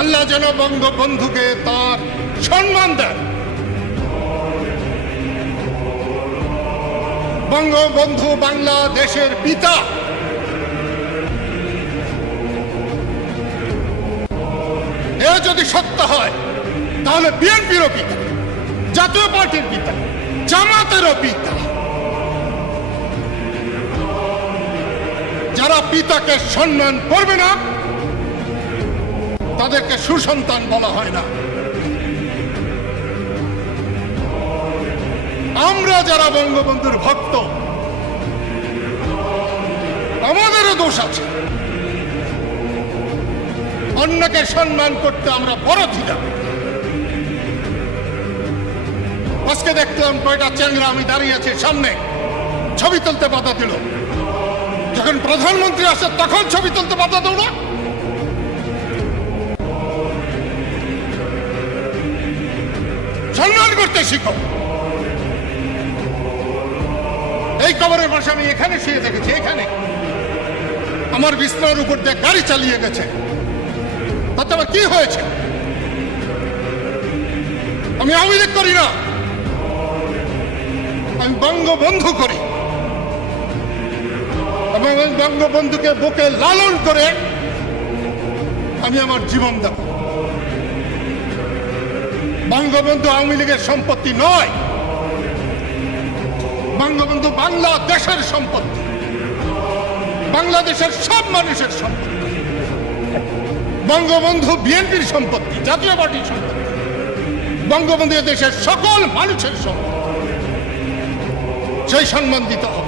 আল্লাহ যেন বঙ্গবন্ধুকে তার সম্মান দেন। বঙ্গবন্ধু বাংলাদেশের পিতা। এ যদি সত্য হয় তাহলে বিএনপিরও পিতা, জাতীয় পার্টির পিতা, জামাতেরও পিতা। যারা পিতাকে সম্মান করবে না তাদেরকে সুসন্তান বলা হয় না। আমরা যারা বঙ্গবন্ধুর ভক্ত, আমাদেরও দোষ আছে। অন্যকে সম্মান করতে আমরা বড় ধিলা। আজকে দেখলাম কয়টা চ্যাংরা, আমি দাঁড়িয়ে আছি সামনে, ছবি তুলতে বাধা দিল। যখন প্রধানমন্ত্রী আসে তখন ছবি তুলতে বাধা দেব না? সম্মান করতে শিখো। এই কবরের পাশে আমি এখানে শুয়ে দেখেছি, এখানে আমার বিছানার উপর দিয়ে গাড়ি চালিয়ে গেছে, তাতে আমার কি হয়েছে? আমি আওয়ামী লীগ করি না, আমি বঙ্গবন্ধু করি এবং বঙ্গবন্ধুকে বুকে লালন করে আমি আমার জীবন দেব। বঙ্গবন্ধু আওয়ামী লীগের সম্পত্তি নয়, বঙ্গবন্ধু বাংলাদেশের সম্পত্তি, বাংলাদেশের সব মানুষের সম্পত্তি। বঙ্গবন্ধু বিএনপির সম্পত্তি, জাতীয় পার্টির সম্পত্তি। বঙ্গবন্ধু দেশের সকল মানুষের সম্পত্তি। সেই সম্মান দিতে হবে।